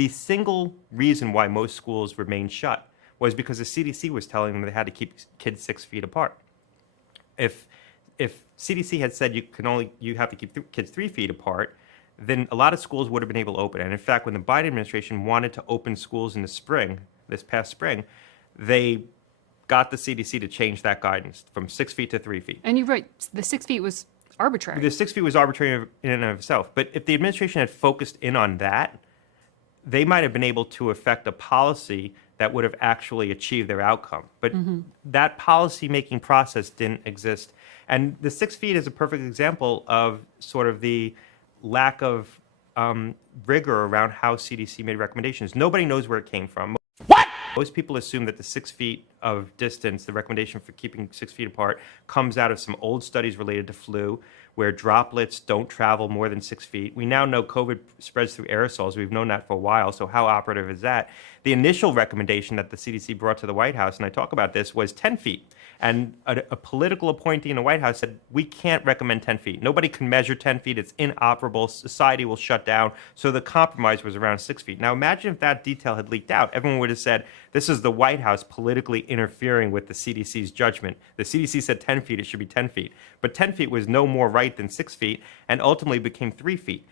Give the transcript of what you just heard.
the single reason why most schools remained shut was because the CDC was telling them they had to keep kids 6 feet apart. If CDC had said you have to keep kids 3 feet apart, then a lot of schools would have been able to open. And in fact, when the Biden administration wanted to open schools in the spring, this past spring, they got the CDC to change that guidance from 6 feet to 3 feet. And you're right, the 6 feet was arbitrary. The 6 feet was arbitrary in and of itself. But if the administration had focused in on that, they might have been able to affect a policy that would have actually achieved their outcome. But that policy-making process didn't exist. And the 6 feet is a perfect example of sort of the lack of rigor around how CDC made recommendations. Nobody knows where it came from. What? Most people assume that the 6 feet of distance, the recommendation for keeping 6 feet apart, comes out of some old studies related to flu, where droplets don't travel more than 6 feet. We now know COVID spreads through aerosols. We've known that for a while, so how operative is that? The initial recommendation that the CDC brought to the White House, and I talk about this, was 10 feet. And a political appointee in the White House said, we can't recommend 10 feet. Nobody can measure 10 feet. It's inoperable. Society will shut down. So the compromise was around 6 feet. Now imagine if that detail had leaked out. Everyone would have said, this is the White House politically interfering with the CDC's judgment. The CDC said 10 feet, it should be 10 feet. But 10 feet was no more right than 6 feet and ultimately became 3 feet.